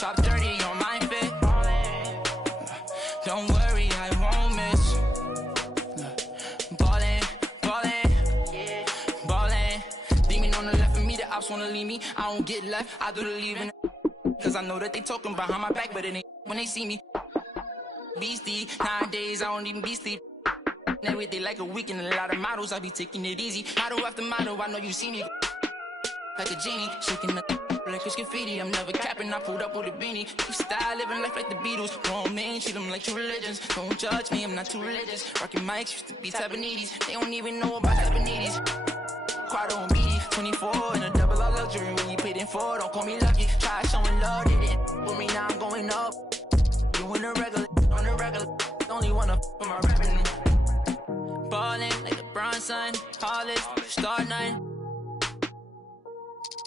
Top 30 on my fit. Don't worry, I won't miss. Ballin', ballin'. Demon on the left of me, the ops wanna leave me. I don't get left, I do the leaving. Cause I know that they talking behind my back, but it ain't when they see me. Beastie, nowadays I don't even be sleep. Every day like a weekend, a lot of models, I be taking it easy. Model after model, I know you see me. Like a genie, shaking the like it's graffiti. I'm never capping, I pulled up with a beanie. Keep style, living life like the Beatles. Grown men, treat them like true religions. Don't judge me, I'm not too religious. Rockin' mics, used to be Tabanetes. They don't even know about Tabanetes. Quad on BD, 24 in a double R luxury. When you paid in for, don't call me lucky. Try showing love, they didn't with me, now I'm going up. Doing the regular, on the regular. Only wanna for my revenue. Ballin' like a bronze son, Hollis, star 9.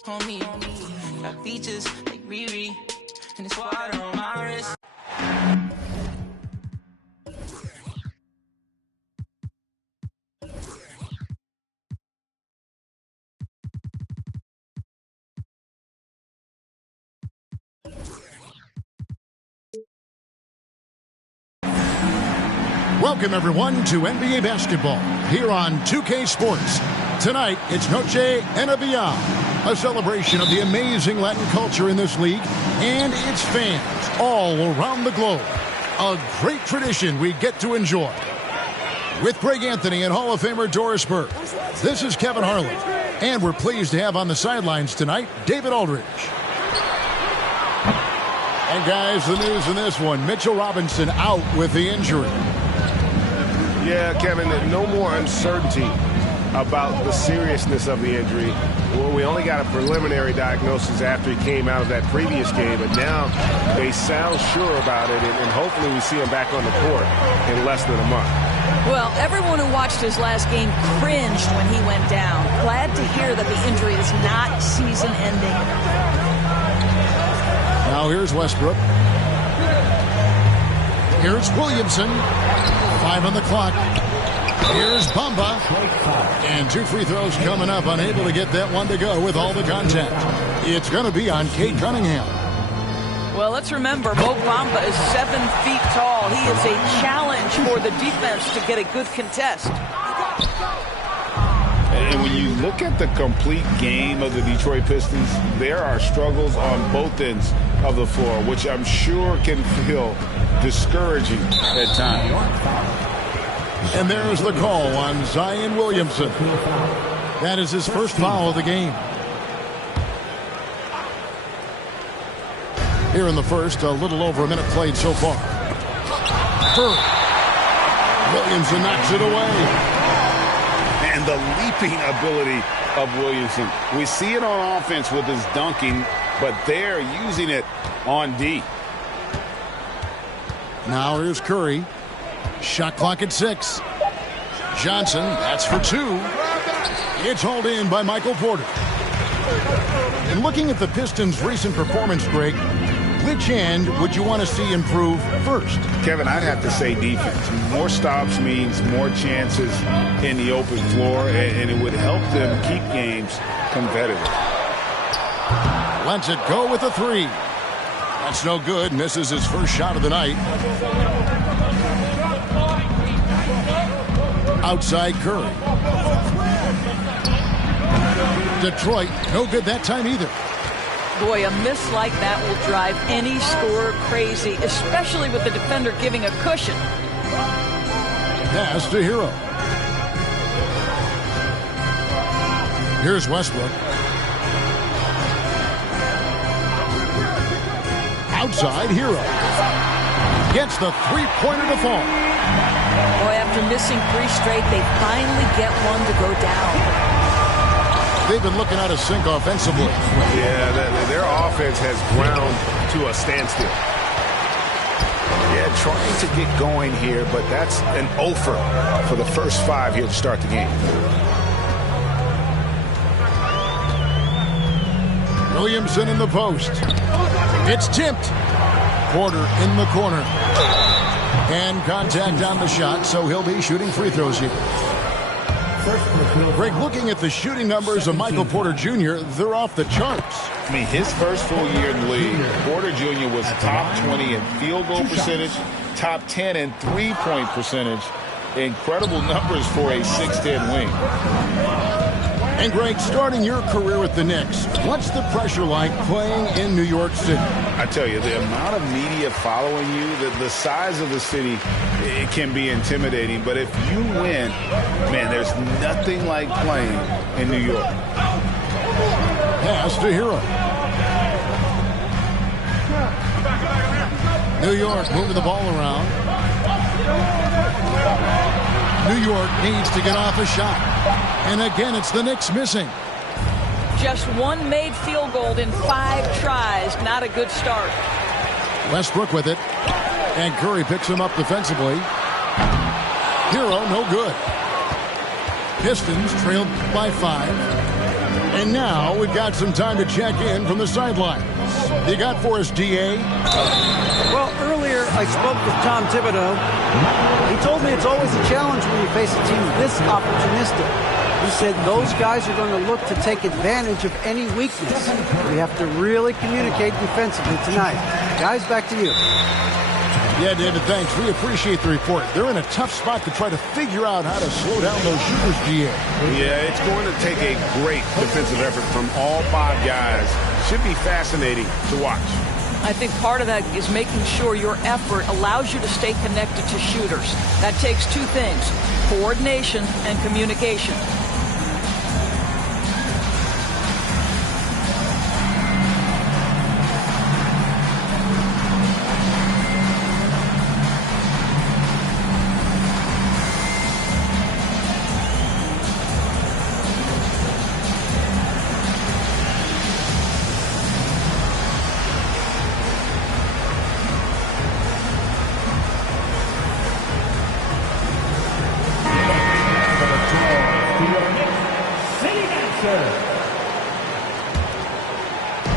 Homie, got features like Riri, and it's water on my wrist. Welcome, everyone, to NBA basketball here on 2K Sports. Tonight, it's Noche Enabia, a celebration of the amazing Latin culture in this league and its fans all around the globe. A great tradition we get to enjoy. With Greg Anthony and Hall of Famer Doris Burke, this is Kevin Harlan, and we're pleased to have on the sidelines tonight David Aldridge. And guys, the news in this one, Mitchell Robinson out with the injury. Yeah, Kevin, no more uncertainty about the seriousness of the injury. Well, we only got a preliminary diagnosis after he came out of that previous game, but now they sound sure about it, and hopefully we see him back on the court in less than a month. Well, everyone who watched his last game cringed when he went down. Glad to hear that the injury is not season-ending. Now here's Westbrook. Here's Williamson. 5 on the clock. Here's Mamba. And 2 free throws coming up. Unable to get that one to go with all the contact. It's going to be on Cade Cunningham. Well, let's remember, Mo Bamba is 7 feet tall. He is a challenge for the defense to get a good contest. And when you look at the complete game of the Detroit Pistons, there are struggles on both ends of the floor, which I'm sure can feel discouraging at times. And there's the call on Zion Williamson. That is his first foul of the game. Here in the first, a little over a minute played so far. Williamson knocks it away. And the leaping ability of Williamson. We see it on offense with his dunking, but they're using it on D. Now here's Curry. Shot clock at 6. Johnson, that's for 2. It's hauled in by Michael Porter. And looking at the Pistons' recent performance, Greg, which end would you want to see improve first? Kevin, I'd have to say defense. More stops means more chances in the open floor, and it would help them keep games competitive. Lets it go with a 3. That's no good. Misses his first shot of the night. Outside Curry. Detroit, no good that time either. Boy, a miss like that will drive any scorer crazy, especially with the defender giving a cushion. Pass to Hero. Here's Westbrook. Outside Hero. Gets the three-pointer to fall. Boy, after missing 3 straight, they finally get one to go down. They've been looking out of sync offensively. Yeah, their offense has ground to a standstill. Yeah, trying to get going here, but that's an offer for the first 5 here to start the game. Williamson in the post. It's tipped. Porter in the corner. And contact on the shot, so he'll be shooting free throws here. Greg, looking at the shooting numbers of Michael Porter Jr., they're off the charts. I mean, his first full year in the league, Porter Jr. was top 20 in field goal percentage, top 10 in three-point percentage. Incredible numbers for a 6'10" wing. And Greg, starting your career with the Knicks, what's the pressure like playing in New York City? I tell you, the amount of media following you, the size of the city, it can be intimidating. But if you win, man, there's nothing like playing in New York. Pass to Hero. New York moving the ball around. New York needs to get off a shot. And again, it's the Knicks missing. Just one made field goal in 5 tries. Not a good start. Westbrook with it. And Curry picks him up defensively. Hero, no good. Pistons trailed by 5. And now we've got some time to check in from the sidelines. You got for us, DA? Well, earlier I spoke with Tom Thibodeau. He told me it's always a challenge when you face a team this opportunistic. He said those guys are going to look to take advantage of any weakness. We have to really communicate defensively tonight. Guys, back to you. Yeah, David, thanks. We appreciate the report. They're in a tough spot to try to figure out how to slow down those shooters, GA. Yeah, it's going to take a great defensive effort from all 5 guys. Should be fascinating to watch. I think part of that is making sure your effort allows you to stay connected to shooters. That takes 2 things, coordination and communication.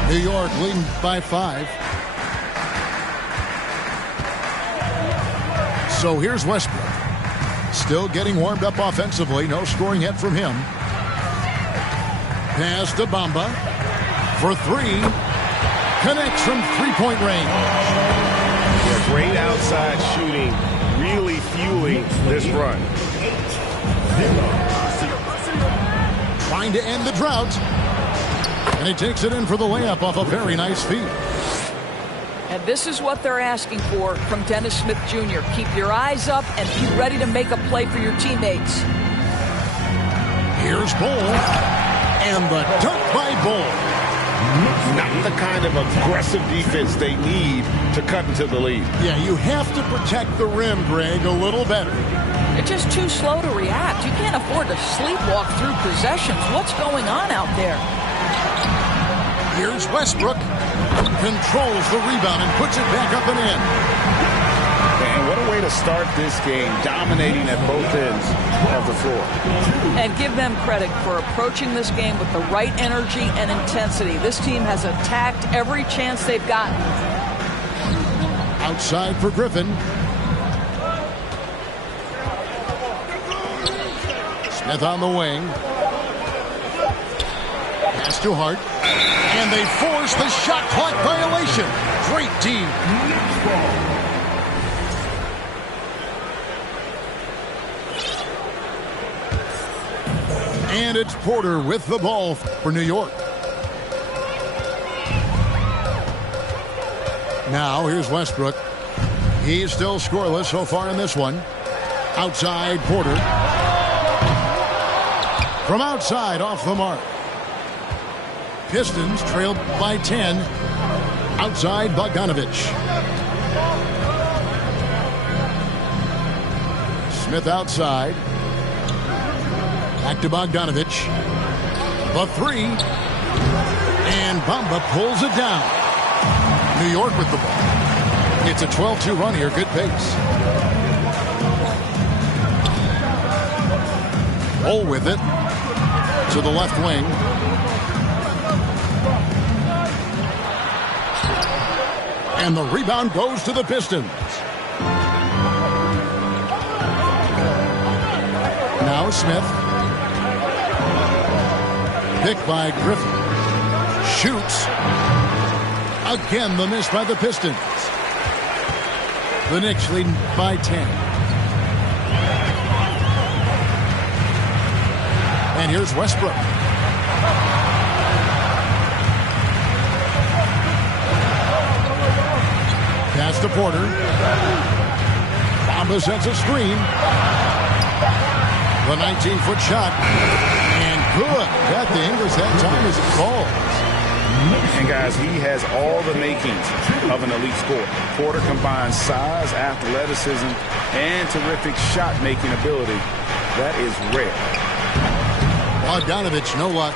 New York leading by 5. So here's Westbrook. Still getting warmed up offensively. No scoring yet from him. Pass to Bamba for 3. Connects from three-point range. Yeah, great outside shooting. Really fueling this run. Trying to end the drought. And he takes it in for the layup off a very nice feed. And this is what they're asking for from Dennis Smith Jr. Keep your eyes up and be ready to make a play for your teammates. Here's Bull. And the dunk by Bull. Not the kind of aggressive defense they need to cut into the lead. Yeah, you have to protect the rim, Greg, a little better. They're just too slow to react. You can't afford to sleepwalk through possessions. What's going on out there? Here's Westbrook. Controls the rebound and puts it back up and in. And what a way to start this game, dominating at both ends of the floor. And give them credit for approaching this game with the right energy and intensity. This team has attacked every chance they've gotten. Outside for Griffin. Smith on the wing. Pass to Hart. And they force the shot clock violation. Great team. And it's Porter with the ball for New York. Now here's Westbrook. He's still scoreless so far in this one. Outside Porter. From outside off the mark. Pistons trailed by 10. Outside Bogdanovich. Smith outside. Back to Bogdanovich. The 3. And Bamba pulls it down. New York with the ball. It's a 12-2 run here. Good pace. Bull with it. To the left wing. And the rebound goes to the Pistons. Now Smith. Pick by Griffin. Shoots. Again, the miss by the Pistons. The Knicks leading by 10. And here's Westbrook. Pass to Porter. Mamba sets a screen. The 19-foot shot. And good. Got the English that time as it falls. And guys, he has all the makings of an elite scorer. Porter combines size, athleticism, and terrific shot-making ability. That is rare. Bogdanovich, no luck.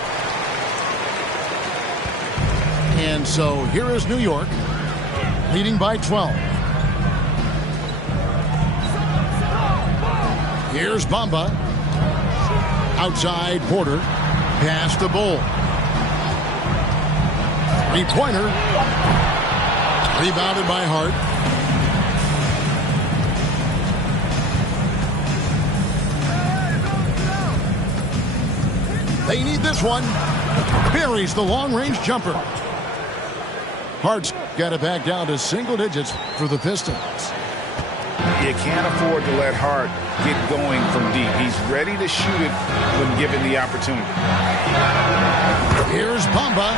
And so here is New York, leading by 12. Here's Mamba. Outside Porter. Pass to Bull. Three-pointer. Rebounded by Hart. They need this one. Buries the long-range jumper. Hart's got it back down to single digits for the Pistons. You can't afford to let Hart get going from deep. He's ready to shoot it when given the opportunity. Here's Mamba.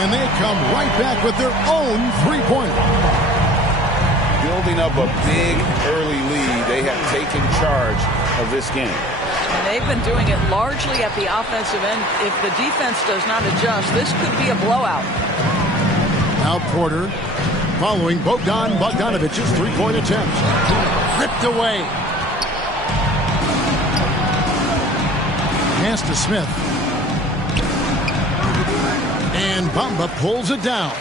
And they come right back with their own three-pointer. Building up a big early lead, they have taken charge of this game. And they've been doing it largely at the offensive end. If the defense does not adjust, this could be a blowout. Now Porter following Bogdanovich's three-point attempt. Ripped away. Pass to Smith. And Mamba pulls it down.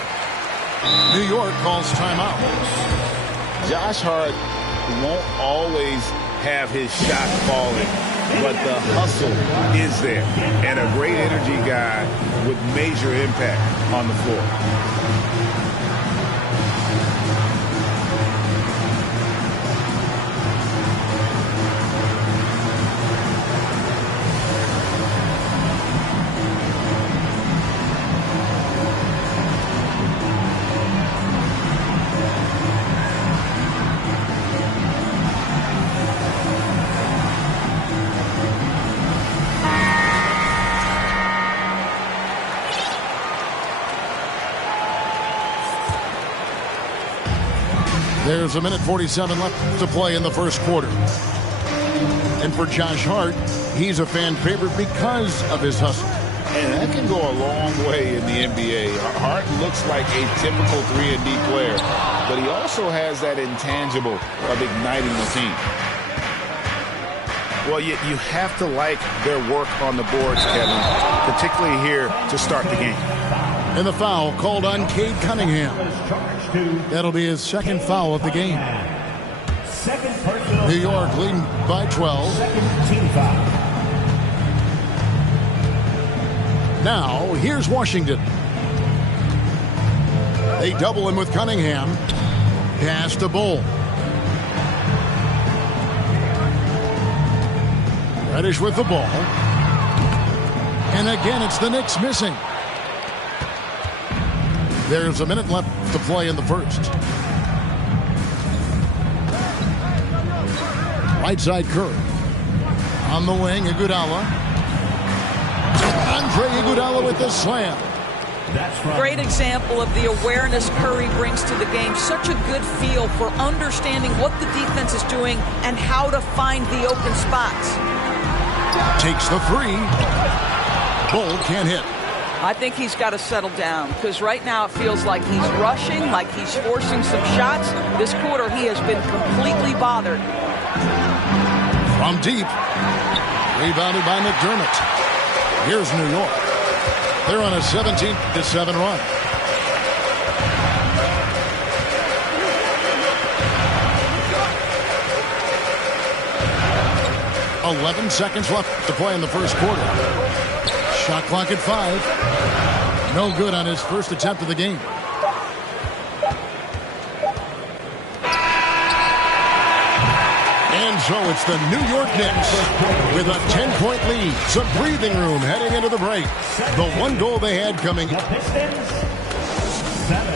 New York calls timeout. Josh Hart won't always have his shot falling, but the hustle is there. And a great energy guy with major impact on the floor. There's a minute 47 left to play in the first quarter. And for Josh Hart, he's a fan favorite because of his hustle. And that can go a long way in the NBA. Hart looks like a typical 3-and-D player, but he also has that intangible of igniting the team. Well, you have to like their work on the boards, Kevin, particularly here to start the game. And the foul called on Cade Cunningham. That'll be his second foul of the game. New York leading by 12. Now, here's Washington. They double him with Cunningham. Pass to Bull. Reddish with the ball. And again, it's the Knicks missing. There's a minute left to play in the first. Right side Curry. On the wing, Iguodala. Andre Iguodala with the slam. Great example of the awareness Curry brings to the game. Such a good feel for understanding what the defense is doing and how to find the open spots. Takes the three. Bull can't hit. I think he's got to settle down because right now it feels like he's rushing, like he's forcing some shots. This quarter he has been completely bothered. From deep. Rebounded by McDermott. Here's New York. They're on a 17-7 run. .11 seconds left to play in the first quarter. Shot clock at 5. No good on his first attempt of the game. And so it's the New York Knicks with a 10-point lead. Some breathing room heading into the break. The one goal they had coming. The Pistons, 7.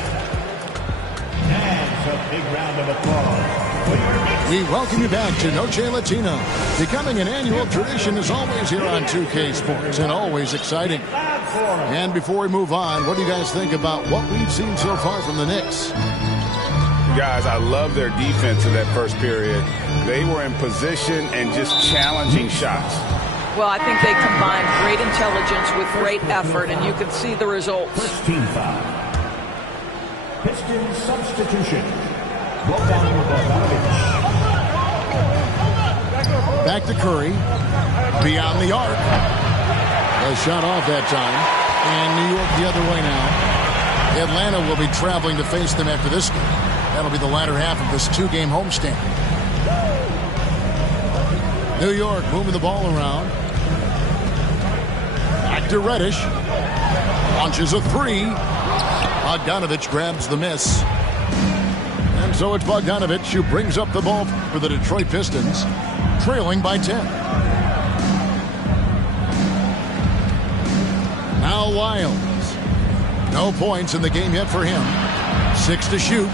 And a big round of applause. We welcome you back to Noche Latino. Becoming an annual tradition is always here on 2K Sports and always exciting. And before we move on, what do you guys think about what we've seen so far from the Knicks? Guys, I love their defense in that first period. They were in position and just challenging shots. Well, I think they combined great intelligence with great effort, and you can see the results. First team foul. Pistons substitution. Back to Curry. Beyond the arc. A shot off that time. And New York the other way now. Atlanta will be traveling to face them after this game. That'll be the latter half of this two-game homestand. New York moving the ball around. Back to Reddish. Launches a three. Bogdanovich grabs the miss. And so it's Bogdanovich who brings up the ball for the Detroit Pistons, trailing by 10. Now Wiles. No points in the game yet for him. 6 to shoot.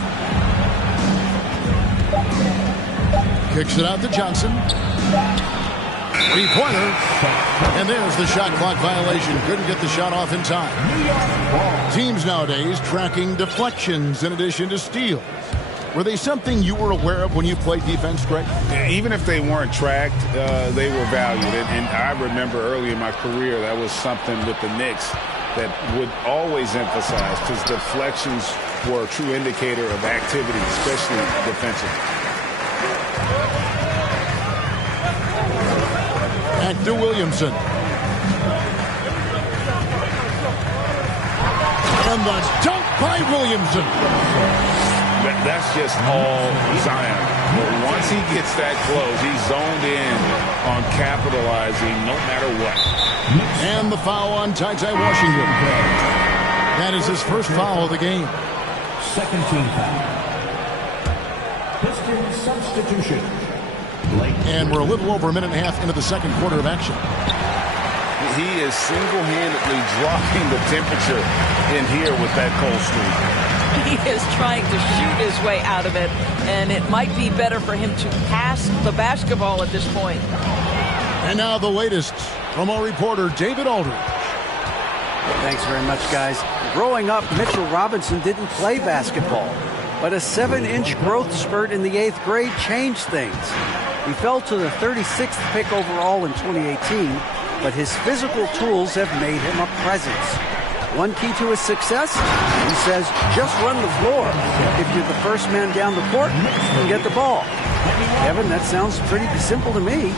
Kicks it out to Johnson. Three-pointer. And there's the shot clock violation. Couldn't get the shot off in time. Teams nowadays tracking deflections in addition to steals. Were they something you were aware of when you played defense, Greg? Even if they weren't tracked, they were valued. And I remember early in my career, that was something with the Knicks that would always emphasize, because deflections were a true indicator of activity, especially defensively. Back to Williamson. And the dunk by Williamson. That's just all Zion. But once he gets that close, he's zoned in on capitalizing no matter what. And the foul on Ty Washington. That is his first foul of the game. Second team foul. Pistons substitution. And we're a little over a minute and a half into the second quarter of action. He is single-handedly dropping the temperature in here with that cold streak. He is trying to shoot his way out of it, and it might be better for him to pass the basketball at this point. And now the latest from our reporter, David Aldridge. Thanks very much, guys. Growing up, Mitchell Robinson didn't play basketball, but a 7-inch growth spurt in the 8th grade changed things. He fell to the 36th pick overall in 2018, but his physical tools have made him a presence. One key to his success, he says, just run the floor. If you're the first man down the court, you can get the ball. Kevin, that sounds pretty simple to me.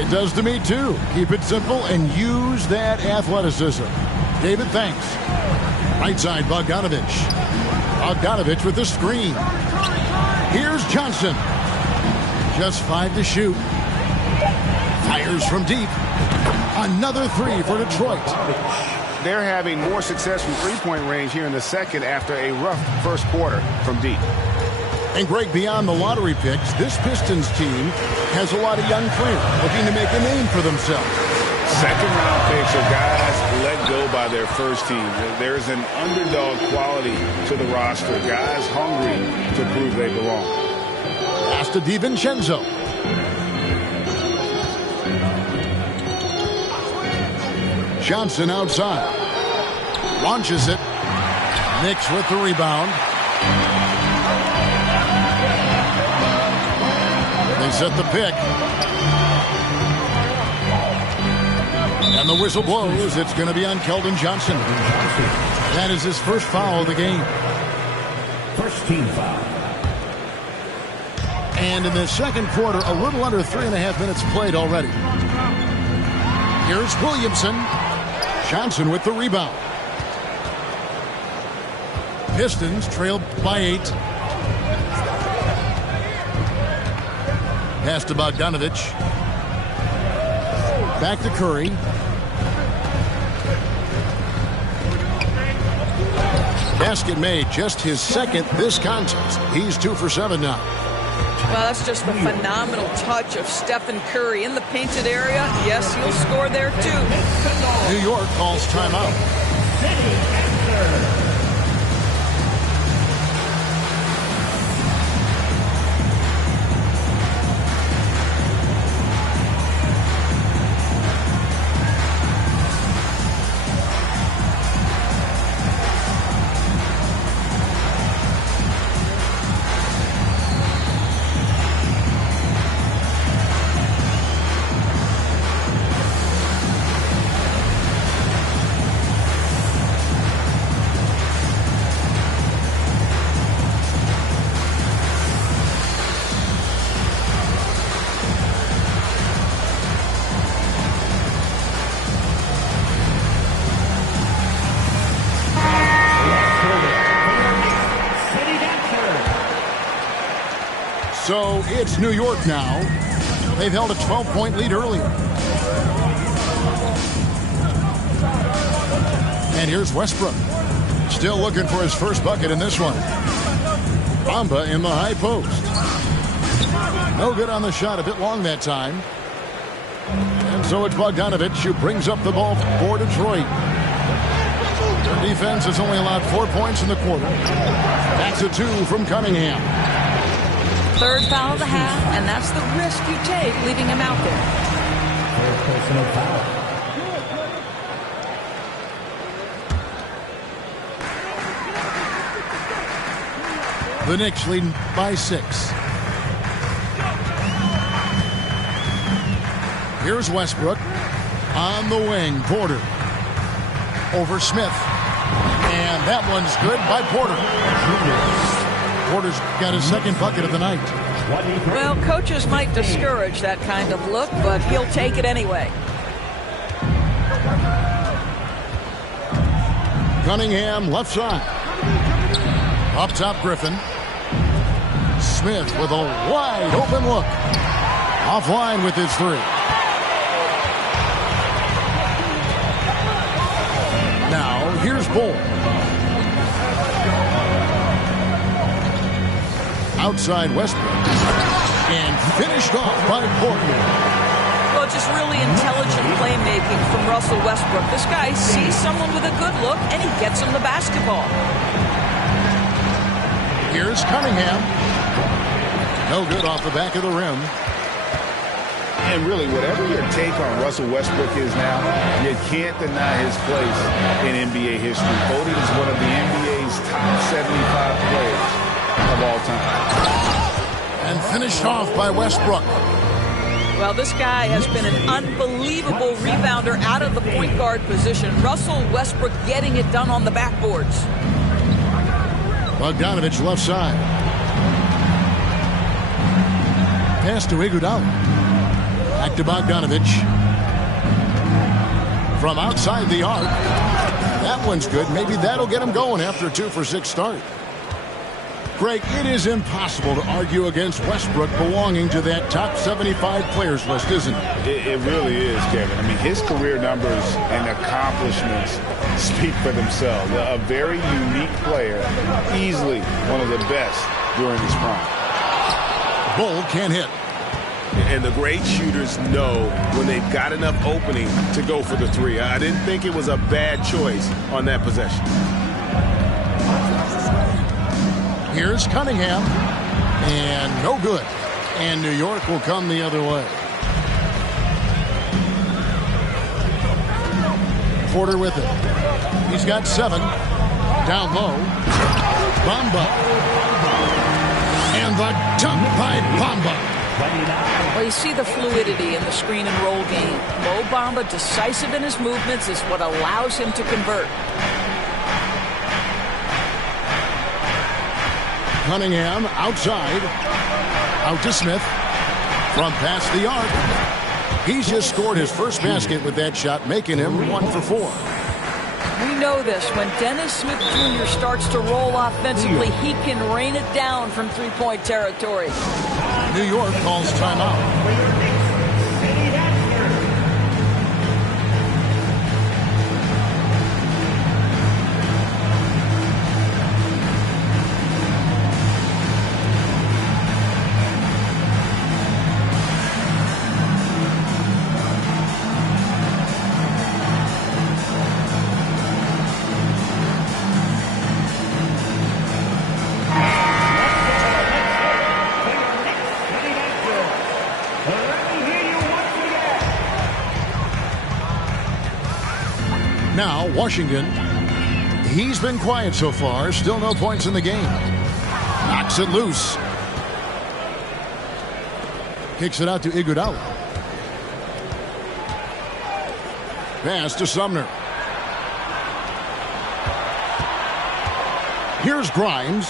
It does to me, too. Keep it simple and use that athleticism. David, thanks. Right side, Bogdanovich. Bogdanovich with the screen. Here's Johnson. Just 5 to shoot. Fires from deep. Another three for Detroit. They're having more success from three-point range here in the second after a rough first quarter from deep. And Greg, beyond the lottery picks, this Pistons team has a lot of young players looking to make a name for themselves. Second-round picks are guys let go by their first team. There's an underdog quality to the roster. Guys hungry to prove they belong. Pass to DiVincenzo. Johnson outside. Launches it. Knicks with the rebound. They set the pick. And the whistle blows. It's going to be on Keldon Johnson. That is his first foul of the game. First team foul. And in the second quarter, a little under 3.5 minutes played already. Here's Williamson. Johnson with the rebound. Pistons trailed by 8. Pass to Bogdanovich. Back to Curry. Basket made, just his second this contest. He's 2 for 7 now. Well, that's just the phenomenal touch of Stephen Curry in the painted area. Yes, he'll score there, too. New York calls timeout. So it's New York now. They've held a 12-point lead earlier. And here's Westbrook. Still looking for his first bucket in this one. Mamba in the high post. No good on the shot. A bit long that time. And so it's Bogdanovic who brings up the ball for Detroit. Their defense has only allowed 4 points in the quarter. That's a 2 from Cunningham. Third foul of the half, and that's the risk you take leaving him out there. Third personal foul. The Knicks leading by 6. Here's Westbrook on the wing. Porter over Smith. And that one's good by Porter. Porter's got his second bucket of the night. Well, coaches might discourage that kind of look, but he'll take it anyway. Cunningham left side. Up top, Griffin. Smith with a wide open look. Offline with his 3. Now, here's Bull. Outside Westbrook. And finished off by Porter. Well, just really intelligent playmaking from Russell Westbrook. This guy sees someone with a good look, and he gets him the basketball. Here's Cunningham. No good off the back of the rim. And really, whatever your take on Russell Westbrook is now, you can't deny his place in NBA history. Voted as one of the NBA's top 75 players of all time. And finished off by Westbrook. Well, this guy has been an unbelievable rebounder out of the point guard position. Russell Westbrook getting it done on the backboards. Bogdanovic left side. Pass to Iguodala. Back to Bogdanovic. From outside the arc. That one's good. Maybe that'll get him going after a 2-for-6 start. Greg, it is impossible to argue against Westbrook belonging to that top 75 players list, isn't it? It really is, Kevin. I mean, his career numbers and accomplishments speak for themselves. A very unique player, easily one of the best during his prime. Bull can't hit. And the great shooters know when they've got enough opening to go for the 3. I didn't think it was a bad choice on that possession. Here's Cunningham. And no good. And New York will come the other way. Porter with it. He's got 7. Down low. Mamba. And the dunk by Mamba. Well, you see the fluidity in the screen and roll game. Mo Bamba, decisive in his movements, is what allows him to convert. Cunningham outside. Out to Smith. From past the arc. He's just scored his first basket with that shot, making him 1 for 4. We know this. When Dennis Smith Jr. starts to roll offensively, he can rain it down from three-point territory. New York calls timeout. Washington, he's been quiet so far. Still no points in the game. Knocks it loose. Kicks it out to Iguodala. Pass to Sumner. Here's Grimes.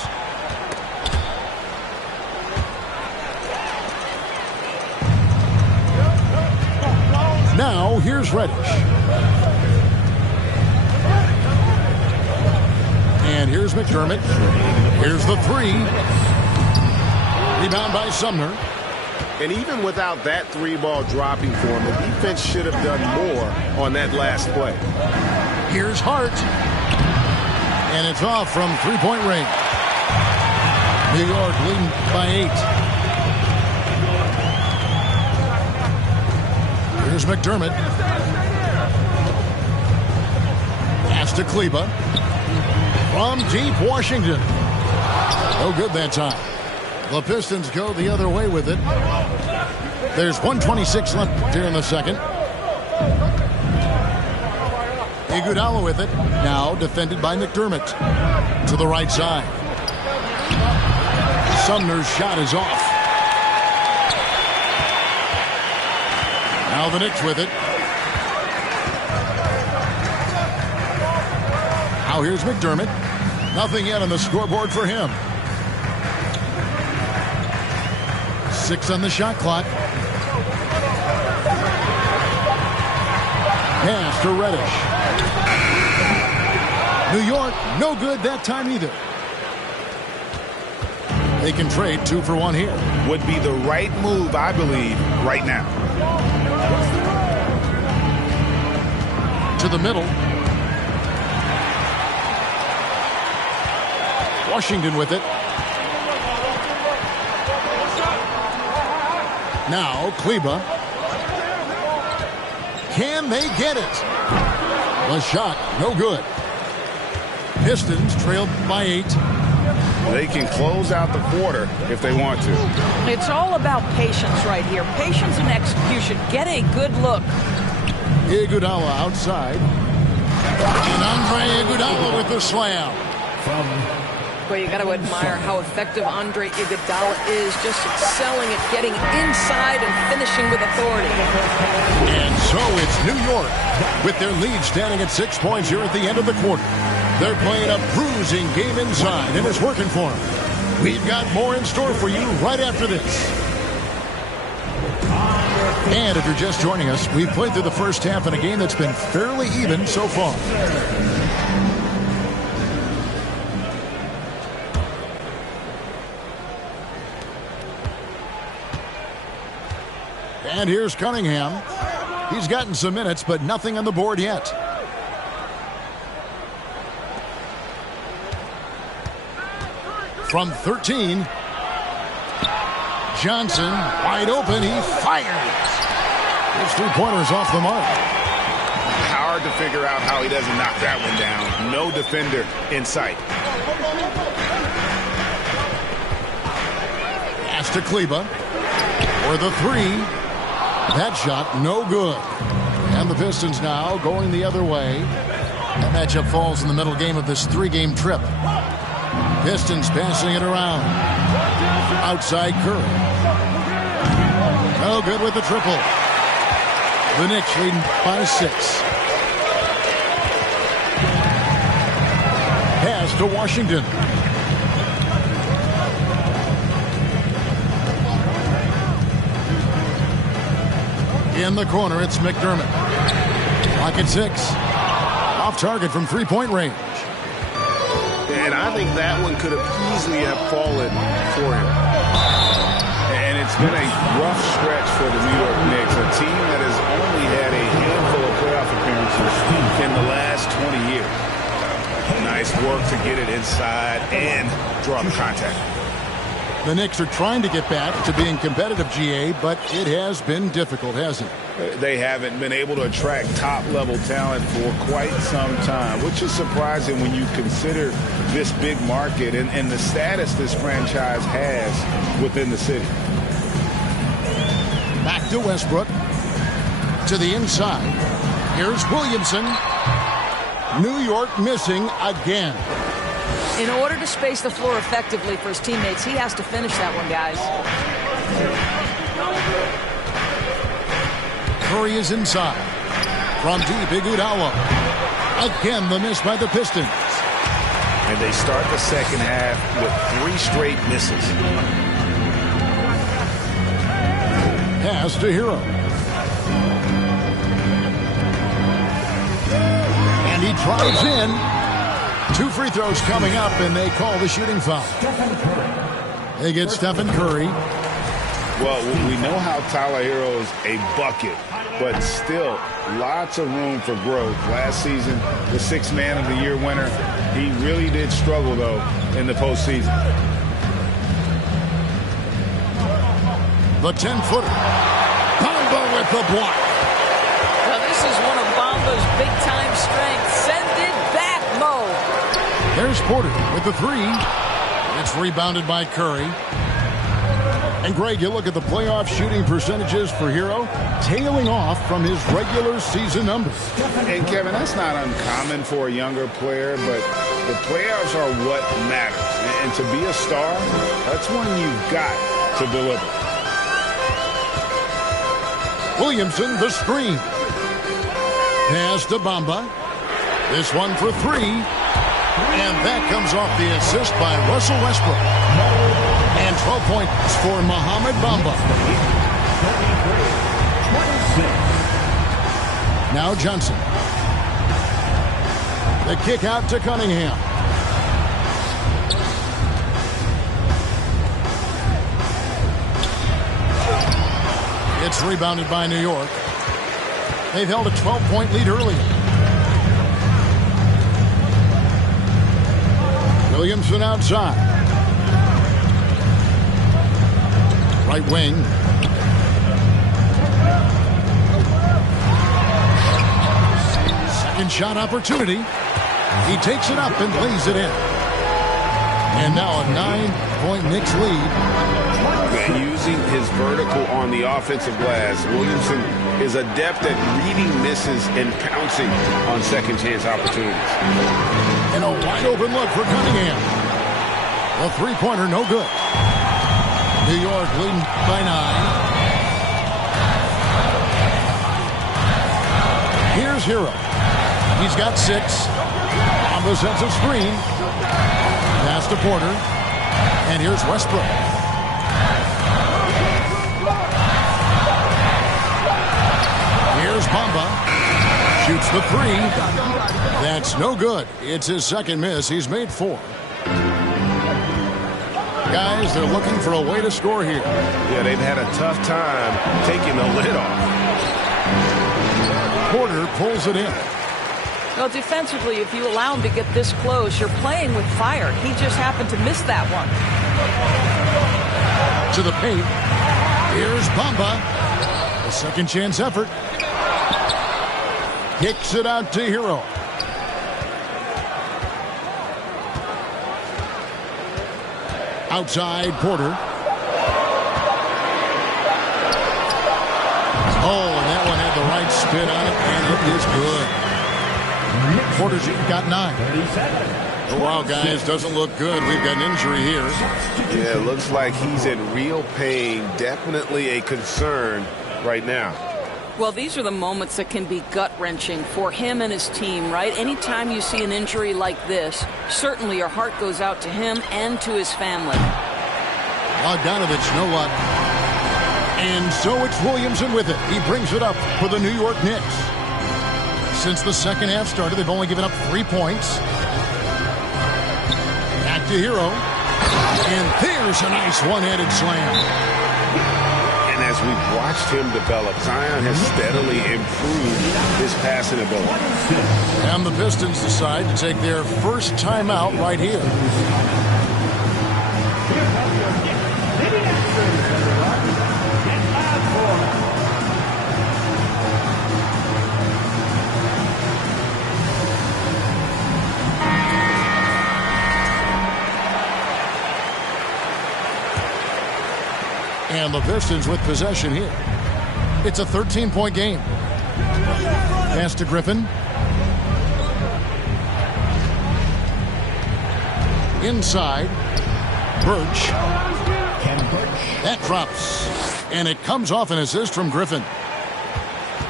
Now here's Reddish. And here's McDermott. Here's the three. Rebound by Sumner. And even without that three-ball dropping for him, the defense should have done more on that last play. Here's Hart. And it's off from three-point range. New York leading by 8. Here's McDermott. Pass to Kleba. From deep, Washington. No good that time. The Pistons go the other way with it. There's 1:26 left here in the second. Iguodala with it. Now defended by McDermott. To the right side. Sumner's shot is off. Now the Knicks with it. Now here's McDermott. Nothing yet on the scoreboard for him. 6 on the shot clock. Pass to Reddish. New York, no good that time either. They can trade 2 for 1 here. Would be the right move, I believe, right now. To the middle. Washington with it. Now Kleba. Can they get it? The shot, no good. Pistons trailed by 8. They can close out the quarter if they want to. It's all about patience right here. Patience and execution. Get a good look. Iguodala outside. And Andre Iguodala with the slam. Well, you got to admire how effective Andre Iguodala is, just excelling at getting inside and finishing with authority. And so it's New York with their lead standing at 6 points here at the end of the quarter. They're playing a bruising game inside, and it's working for them. We've got more in store for you right after this. And if you're just joining us, we've played through the first half in a game that's been fairly even so far. And here's Cunningham. He's gotten some minutes, but nothing on the board yet. From 13, Johnson wide open. He fires. His 3-pointers off the mark. Hard to figure out how he doesn't knock that one down. No defender in sight. Pass to Kleba for the 3. That shot, no good. And the Pistons now going the other way. That matchup falls in the middle game of this 3-game trip. Pistons passing it around. Outside Curry. No good with the triple. The Knicks leading by 6. Pass to Washington. In the corner, it's McDermott. Clock at 6. Off target from 3-point range. And I think that one could have easily have fallen for him. And it's been a rough stretch for the New York Knicks, a team that has only had a handful of playoff appearances in the last 20 years. Nice work to get it inside and draw the contact. The Knicks are trying to get back to being competitive, GA, but it has been difficult, hasn't it? They haven't been able to attract top-level talent for quite some time, which is surprising when you consider this big market and the status this franchise has within the city. Back to Westbrook. To the inside. Here's Williamson. New York missing again. In order to space the floor effectively for his teammates, he has to finish that one, guys. Curry is inside. From deep, Iguodala. Again, the miss by the Pistons. And they start the second half with 3 straight misses. Pass to Hero. And he drives in. 2 free throws coming up, and they call the shooting foul. They get Stephen Curry. Well, we know how Tyler Hero's a bucket, but still lots of room for growth. Last season, the 6th Man of the Year winner, he really did struggle, though, in the postseason. The 10-footer. Mamba with the block. Now, this is one of Mamba's big-time strengths. Send it back, Mo. There's Porter with the 3. It's rebounded by Curry. And, Greg, you look at the playoff shooting percentages for Hero, tailing off from his regular season numbers. And, Kevin, that's not uncommon for a younger player, but the playoffs are what matters. And to be a star, that's when you've got to deliver. Williamson, the screen. Pass to Bamba. This one for 3. And that comes off the assist by Russell Westbrook. And 12 points for Mohamed Bamba. Now Johnson. The kick out to Cunningham. It's rebounded by New York. They've held a 12-point lead early. Williamson outside. Right wing. Second shot opportunity. He takes it up and lays it in. And now a 9-point Knicks lead. Using his vertical on the offensive glass, Williamson is adept at reading misses and pouncing on second chance opportunities. And a wide open look for Cunningham. The 3-pointer no good. New York leading by 9. Here's Hero. He's got 6. Mamba sets a screen. Pass to Porter. And here's Westbrook. Here's Mamba. Shoots the 3. That's no good. It's his second miss. He's made 4. Guys, they're looking for a way to score here. Yeah, they've had a tough time taking the lid off. Porter pulls it in. Well, defensively, if you allow him to get this close, you're playing with fire. He just happened to miss that one. To the paint. Here's Bamba. A second chance effort. Kicks it out to Hero. Outside, Porter. Oh, and that one had the right spin on it, and it is good. Porter's got 9. Oh, wow, guys, doesn't look good. We've got an injury here. Yeah, it looks like he's in real pain. Definitely a concern right now. Well, these are the moments that can be gut-wrenching for him and his team, right? Anytime you see an injury like this, certainly your heart goes out to him and to his family. Bogdanovich, no luck. And so it's Williamson with it. He brings it up for the New York Knicks. Since the second half started, they've only given up 3 points. Back to Hero. And there's a nice one-handed slam. As we've watched him develop, Zion has steadily improved his passing ability. And the Pistons decide to take their first timeout right here. And the Pistons with possession here. It's a 13-point game. Pass to Griffin. Inside. Birch. That drops. And it comes off an assist from Griffin.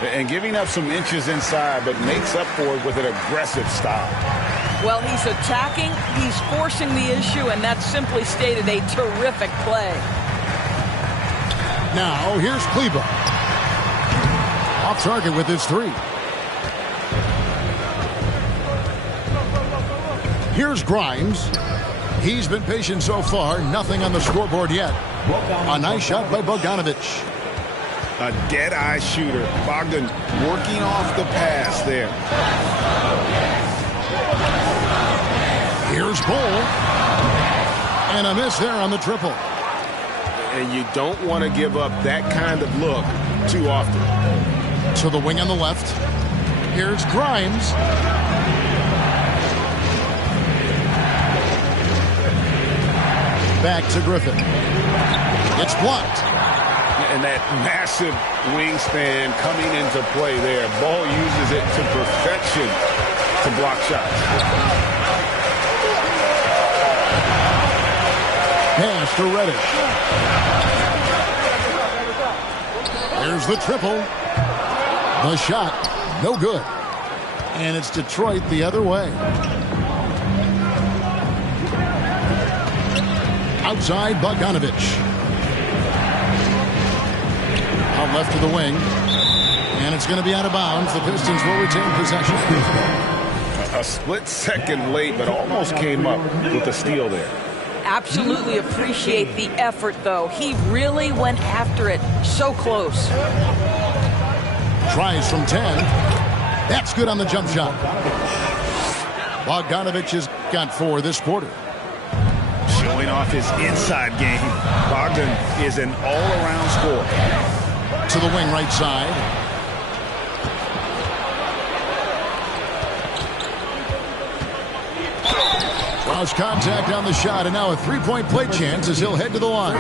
And giving up some inches inside, but makes up for it with an aggressive style. Well, he's attacking, he's forcing the issue, and that's simply stated a terrific play. Now, here's Kleba. Off target with his 3. Here's Grimes. He's been patient so far. Nothing on the scoreboard yet. A nice shot by Bogdanovic. A dead-eye shooter. Bogdan working off the pass there. Here's Bull. And a miss there on the triple. And you don't want to give up that kind of look too often. To the wing on the left. Here's Grimes. Back to Griffin. It's blocked. And that massive wingspan coming into play there. Ball uses it to perfection to block shots. Pass to Reddish. There's the triple. The shot, no good. And it's Detroit the other way. Outside, Bogdanovic. Out left to the wing. And it's going to be out of bounds. The Pistons will retain possession. A split second late, but almost came up with a steal there. Absolutely appreciate the effort, though. He really went after it. So close. Tries from 10. That's good on the jump shot. Bogdanovic has got 4 this quarter. Showing off his inside game. Bogdan is an all-around scorer. To the wing right side. Lost contact on the shot, and now a three-point play chance as he'll head to the line.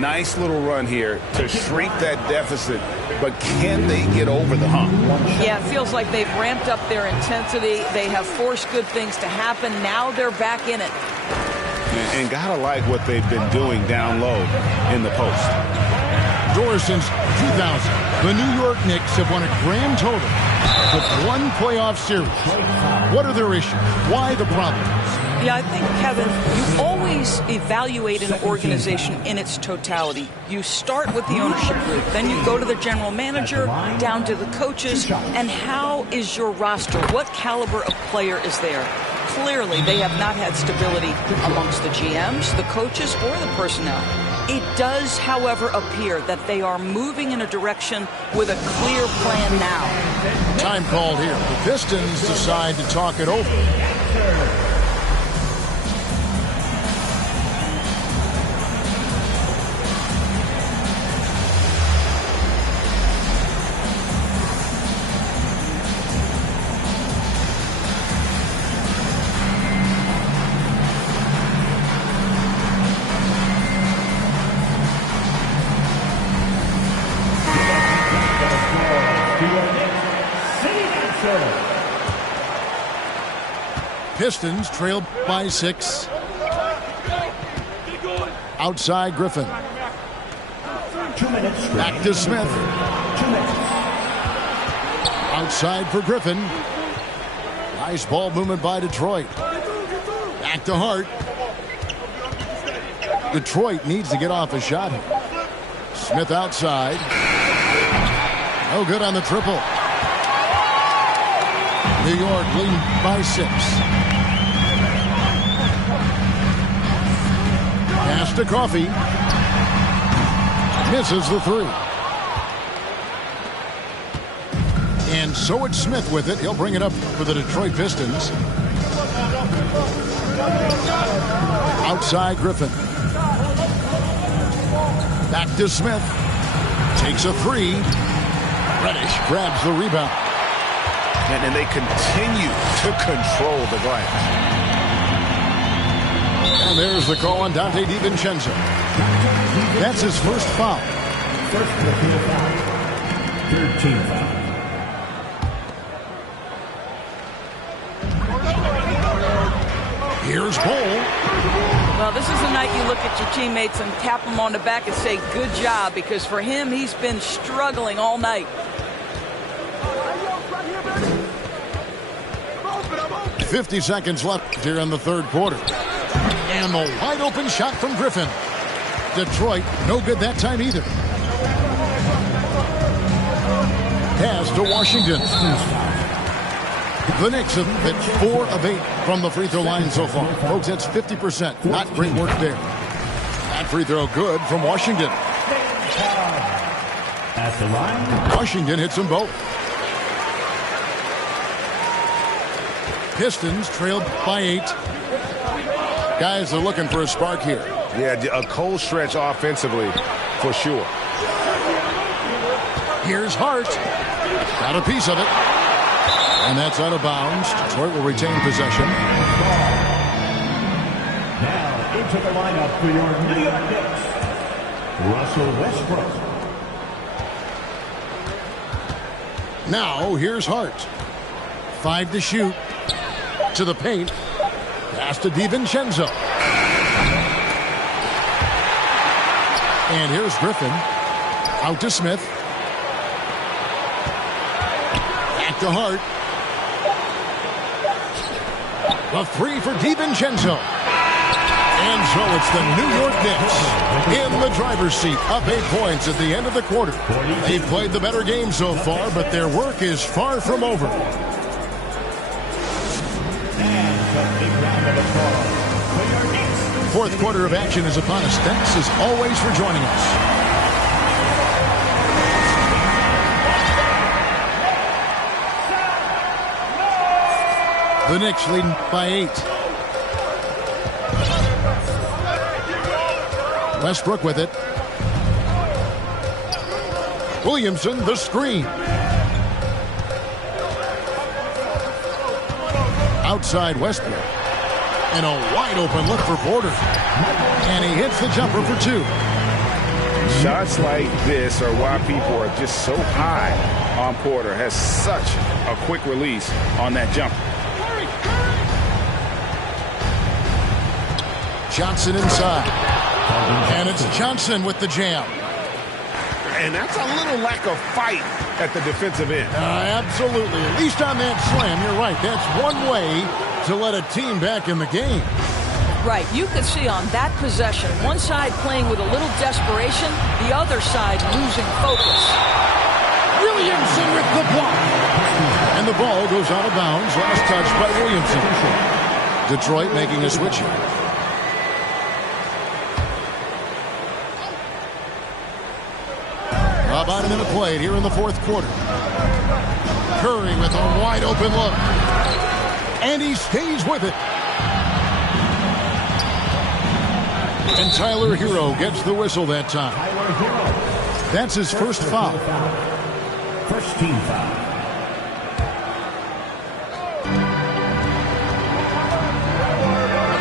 Nice little run here to shrink that deficit, but can they get over the hump? Yeah, it feels like they've ramped up their intensity. They have forced good things to happen. Now they're back in it. And gotta like what they've been doing down low in the post. Doors since 2000, the New York Knicks have won a grand total with 1 playoff series. What are their issues? Why the problems? Yeah, I think, Kevin, you always evaluate an organization in its totality. You start with the ownership group, then you go to the general manager, down to the coaches, and how is your roster? What caliber of player is there? Clearly, they have not had stability amongst the GMs, the coaches, or the personnel. It does, however, appear that they are moving in a direction with a clear plan now. Time called here. The Pistons decide to talk it over. Pistons trailed by 6. Outside Griffin. 2 minutes. Back to Smith. 2 minutes. Outside for Griffin. Nice ball movement by Detroit. Back to Hart. Detroit needs to get off a shot. Smith outside. No good on the triple. New York leading by 6. Pass to Coffey. Misses the 3. And so it's Smith with it. He'll bring it up for the Detroit Pistons. Outside Griffin. Back to Smith. Takes a 3. Reddish grabs the rebound. And they continue to control the glass. And there's the call on Dante DiVincenzo. That's his first foul. First field foul. 13 foul. Here's Bull. Well, this is the night you look at your teammates and tap them on the back and say, good job, because for him, he's been struggling all night. 50 seconds left here in the third quarter. And the wide open shot from Griffin. Detroit, no good that time either. Pass to Washington. The Knicks have hit 4 of 8 from the free throw line so far. Folks, that's 50%. Not great work there. That free throw good from Washington. At the line, Washington hits them both. Pistons trailed by 8. Guys are looking for a spark here. Yeah, a cold stretch offensively for sure. Here's Hart. Got a piece of it. And that's out of bounds. Detroit will retain possession. now into the lineup for your New York Knicks, Russell Westbrook. Now here's Hart. 5 to shoot. To the paint. Pass to DiVincenzo. And here's Griffin. Out to Smith. Back to Hart. A 3 for DiVincenzo. And so it's the New York Knicks in the driver's seat, up 8 points at the end of the quarter. They've played the better game so far, but their work is far from over. Fourth quarter of action is upon us. Thanks as always for joining us. The Knicks leading by 8. Westbrook with it. Williamson, the screen. Outside Westbrook. And a wide open look for Porter. And he hits the jumper for 2. Shots like this are why people are just so high on Porter. Has such a quick release on that jumper. Johnson inside. And it's Johnson with the jam. And that's a little lack of fight at the defensive end. Absolutely. At least on that slam, you're right. That's one way to let a team back in the game. Right. You could see on that possession, one side playing with a little desperation, the other side losing focus. Williamson with the block. And the ball goes out of bounds. Last touch by Williamson. Detroit making a switch here. About a minute played here in the fourth quarter. Curry with a wide open look. And he stays with it. And Tyler Hero gets the whistle that time. That's his first foul. First team foul.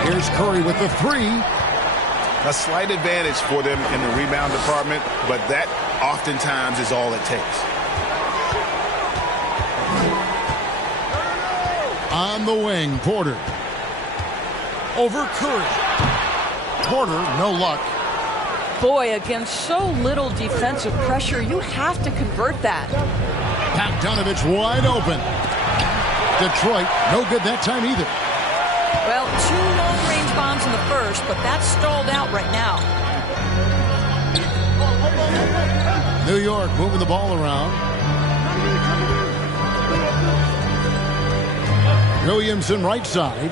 Here's Curry with the 3. A slight advantage for them in the rebound department, but that oftentimes is all it takes. On the wing, Porter. Over Curry. Porter, no luck. Boy, against so little defensive pressure, you have to convert that. Bogdanovich wide open. Detroit, no good that time either. Well, 2 long-range bombs in the first, but that's stalled out right now. New York moving the ball around. Williamson right side.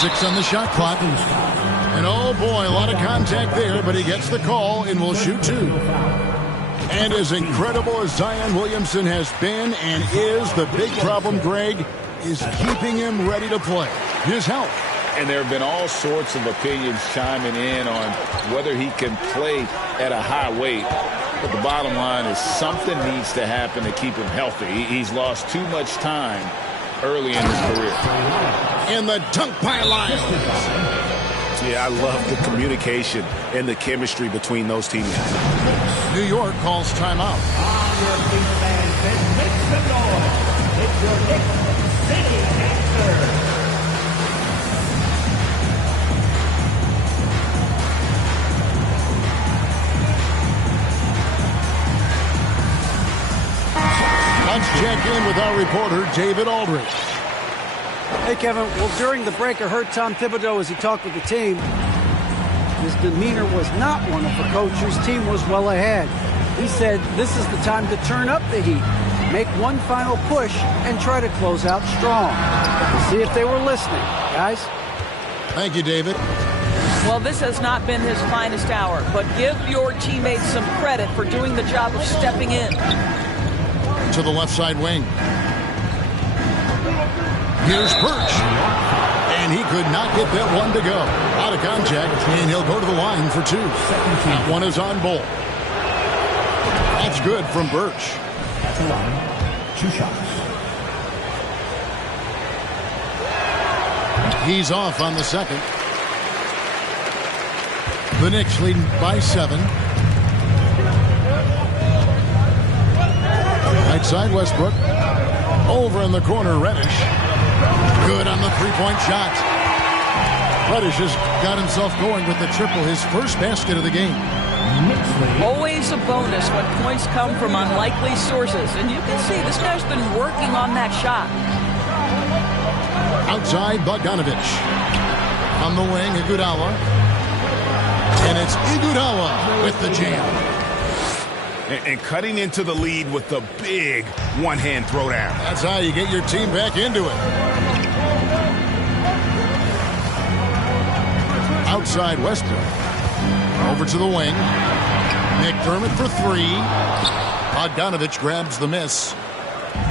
6 on the shot clock. And oh boy, a lot of contact there, but he gets the call and will shoot 2. And as incredible as Zion Williamson has been and is, the big problem, Greg, is keeping him ready to play. His health. And there have been all sorts of opinions chiming in on whether he can play at a high weight. But the bottom line is something needs to happen to keep him healthy. He's lost too much time early in his career. In the dunk by Lyons. Yeah, I love the communication and the chemistry between those teammates. New York calls timeout. check in with our reporter, David Aldridge. Hey, Kevin. Well, during the break, I heard Tom Thibodeau as he talked with the team. His demeanor was not one of the coach whose team was well ahead. He said this is the time to turn up the heat, make one final push, and try to close out strong. We'll see if they were listening, guys. Thank you, David. Well, this has not been his finest hour, but give your teammates some credit for doing the job of stepping in. To the left side wing. Here's Birch. And he could not get that one to go. Out of contact, and he'll go to the line for two. That one is on Bull. That's good from Birch. At the line, 2 shots. He's off on the second. The Knicks leading by 7. Right side, Westbrook. Over in the corner, Reddish. Good on the three-point shot. Reddish has got himself going with the triple, his first basket of the game. Always a bonus when points come from unlikely sources. And you can see this guy's been working on that shot. Outside, Bogdanovich. On the wing, Iguodala. And it's Iguodala with the jam. And cutting into the lead with the big one-hand throwdown. That's how you get your team back into it. Outside, Westbrook. Over to the wing. McDermott for 3. Bogdanovich grabs the miss.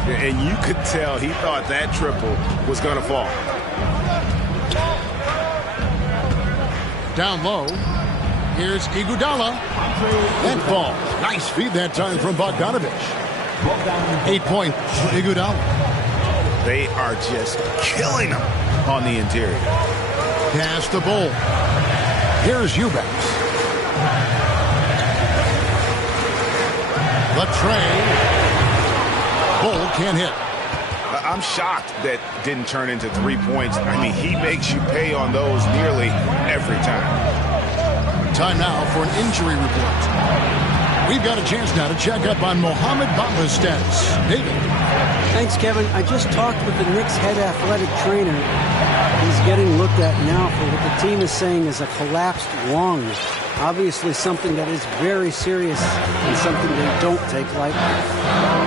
And you could tell he thought that triple was going to fall. Down low. Here's Iguodala. That falls. Nice feed that time from Bogdanovich. 8 points, Iguodala. They are just killing them on the interior. Pass the Bull. Here's Eubanks. The tray. Bull can't hit. I'm shocked that didn't turn into 3 points. I mean, he makes you pay on those nearly every time. Time now for an injury report. We've got a chance now to check up on Mohamed Bamba's status. David. Thanks, Kevin. I just talked with the Knicks head athletic trainer. He's getting looked at now for what the team is saying is a collapsed lung. Obviously something that is very serious and something they don't take lightly.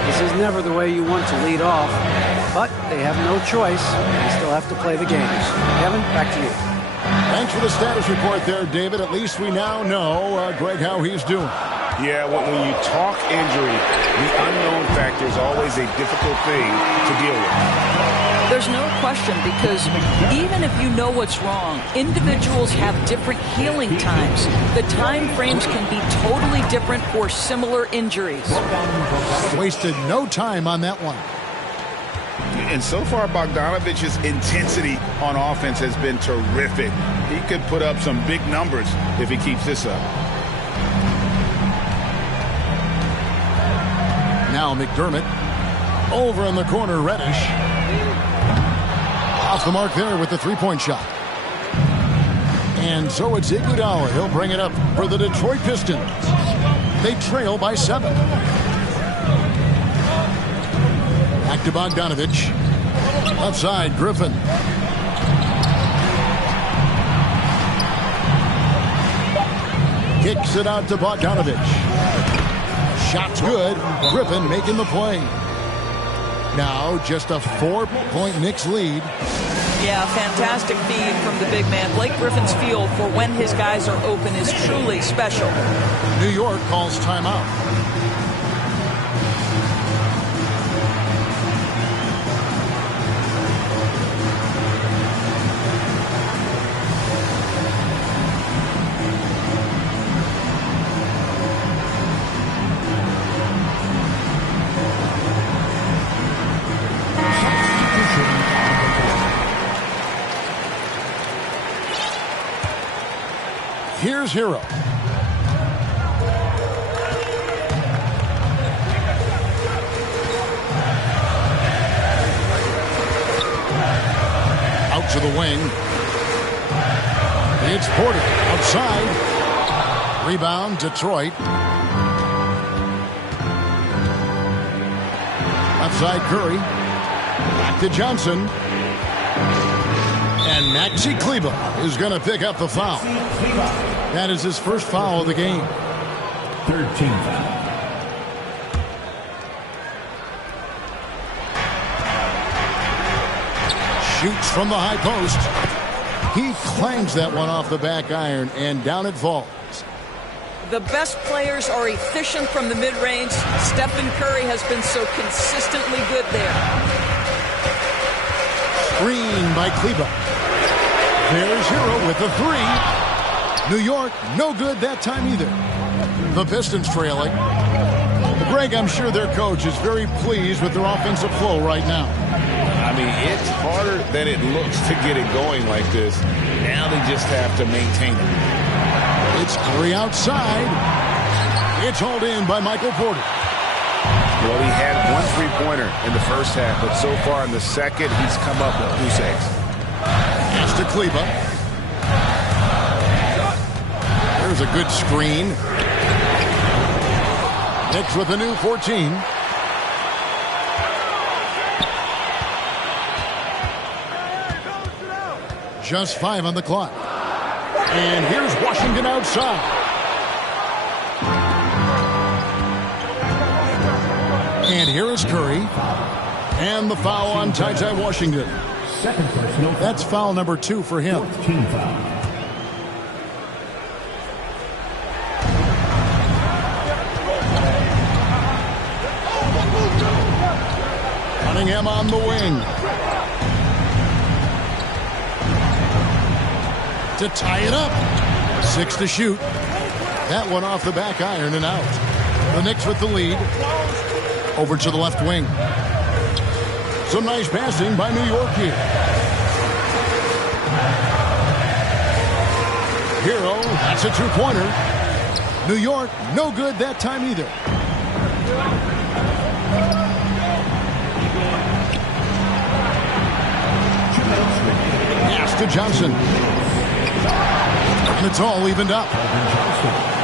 This is never the way you want to lead off, but they have no choice. They still have to play the games. Kevin, back to you. Thanks for the status report there, David. At least we now know, Greg, how he's doing. Yeah, when you talk injury, the unknown factor is always a difficult thing to deal with. There's no question, because even if you know what's wrong, individuals have different healing times. The time frames can be totally different for similar injuries. Wasted no time on that one. And so far, Bogdanovich's intensity on offense has been terrific. He could put up some big numbers if he keeps this up. Now McDermott. Over in the corner, Reddish. Off the mark there with the three-point shot. And so it's Iguodala. He'll bring it up for the Detroit Pistons. They trail by 7. Back to Bogdanovich. Outside, Griffin. Kicks it out to Bogdanovich. Shot's good. Griffin making the play. Now just a 4-point Knicks lead. Yeah, fantastic feed from the big man. Blake Griffin's feel for when his guys are open is truly special. New York calls timeout. Here's Hero. Out to the wing. It's Porter outside. Rebound, Detroit. Left Outside Curry. Back to Johnson. And Maxi Kleber is going to pick up the foul. That is his first foul of the game. 13 foul. Shoots from the high post. He clangs that one off the back iron, and down it falls. The best players are efficient from the mid-range. Stephen Curry has been so consistently good there. Screen by Kleber. There's Hero with the three. New York, no good that time either. The Pistons trailing. Greg, I'm sure their coach is very pleased with their offensive flow right now. I mean, it's harder than it looks to get it going like this. Now they just have to maintain it. It's Curry outside. It's hauled in by Michael Porter. Well, he had one three-pointer in the first half, but so far in the second, he's come up with 2 saves. Pass to Kleber. There's a good screen. Knicks with a new 14. Just 5 on the clock. And here's Washington outside. And here is Curry. And the foul on Ty Washington. Second personal. That's foul number 2 for him. 14 foul. Cunningham on the wing. To tie it up. 6 to shoot. That one off the back iron and out. The Knicks with the lead. Over to the left wing. Some nice passing by New York here. Hero, that's a 2-pointer. New York, no good that time either. Pass to Johnson. And it's all evened up.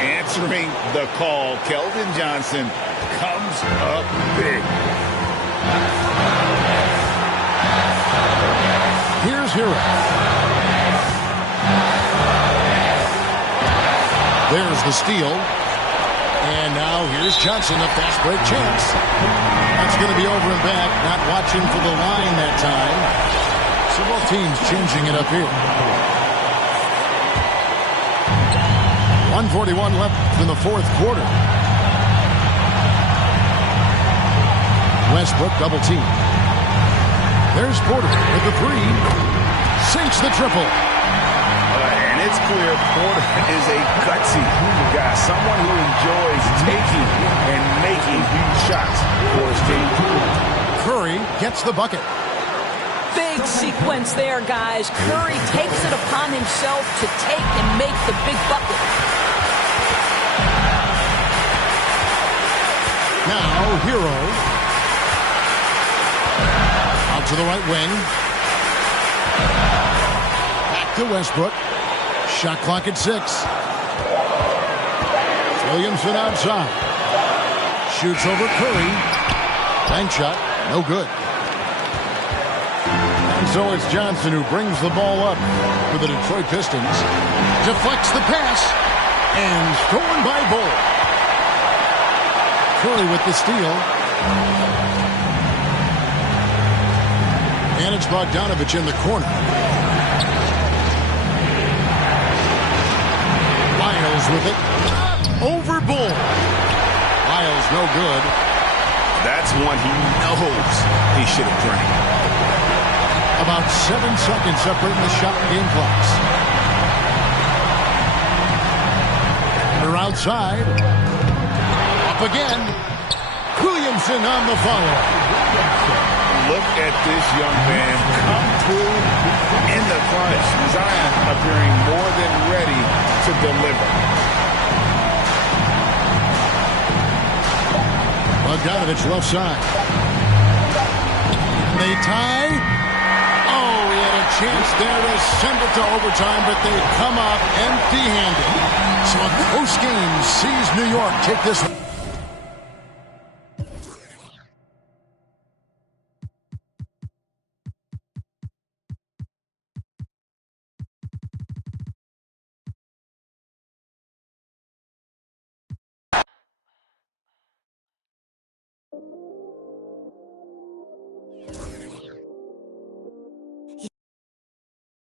Answering the call, Keldon Johnson comes up big. Here's Hero. There's the steal. And now here's Johnson, a fast break chance. That's going to be over and back. Not watching for the line that time. So both teams changing it up here. 1:41 left in the fourth quarter. Westbrook double team. There's Porter with the three. Sinks the triple. And it's clear Porter is a gutsy guy. Someone who enjoys taking and making huge shots for his team. Curry gets the bucket. Big sequence there, guys. Curry takes it upon himself to take and make the big bucket. Now, Hero. Out to the right wing. Back to Westbrook. Shot clock at 6. Williamson outside. Shoots over Curry. Bank shot. No good. And so it's Johnson who brings the ball up for the Detroit Pistons. Deflects the pass. And stolen by Bull. Curry with the steal. And it's Bogdanovich in the corner. Lyles with it. Over Bull. Lyles no good. That's one he knows he should have drained. About 7 seconds separating the shot and game clocks. They're outside. Up again. Williamson on the follow. Look at this young man come through in the clutch. Zion appearing more than ready to deliver. Bogdanovich left side. They tie. Oh, he had a chance there to send it to overtime, but they come up empty-handed. So a close game sees New York take this one.